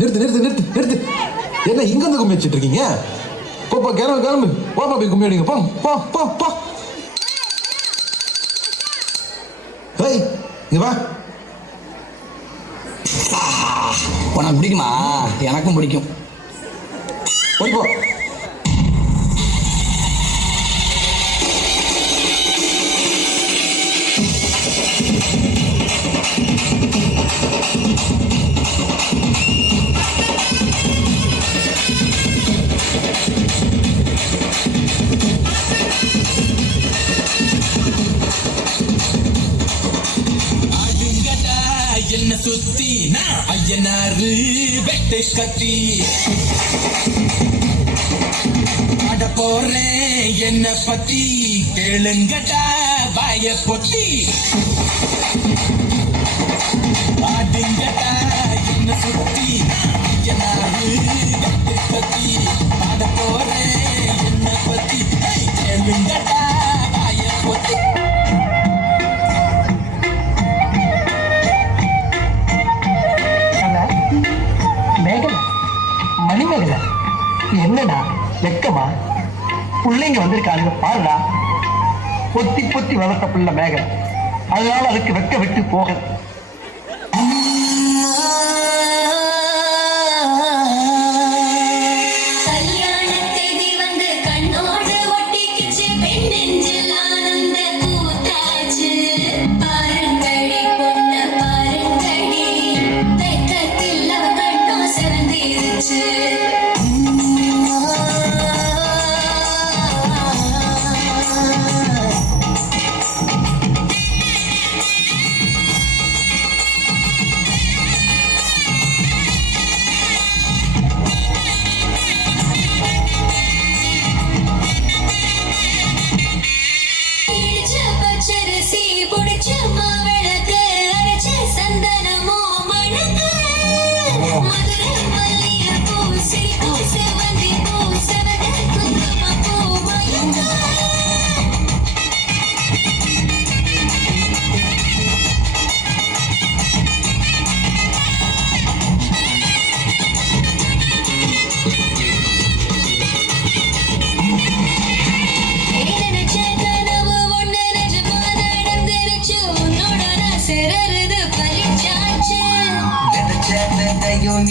நிறுத்து நிறுத்து நிறுத்து நிறுத்து. என்ன இங்க வந்து கும்மி வச்சுட்டு இருக்கீங்க? போப்பா கிளம்பு கிளம்பு. போப்பா போய் கும்மி அடிங்க. போங்க போ போ போ. ஹேய் இங்க வா. உனக்கு பிடிக்குமா? எனக்கும் பிடிக்கும். போய் போ. என்ன சுத்தி நான் ஐயனாரு வெட்டு கத்தி அட போறேன் என்ன பத்தி கேளுங்கடா வாய பொத்தி ஆடுங்கடா என்ன சுத்தி நான் ஐயனாரு வெட்டு கத்தி அட போறேன் என்ன பத்தி கேளுங்கடா வாய பொத்தி. மணிமேகலை என்னடா வெக்கமா? பிள்ளைங்க வந்திருக்காங்க பாருடா. பொத்தி பொத்தி வளர்த்த பிள்ளை மேகலை, அதனால அதுக்கு வெக்க விட்டு போக.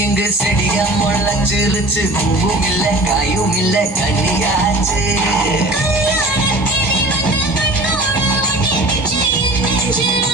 இங்கு செடியா முளைச்சிருச்சு, பூவும் இல்ல காயும் இல்ல கண்ணியாச்சு. கல்யாணத்திலே வந்த கண்ணோட ஒட்டிக்கிச்சு, நெஞ்சில்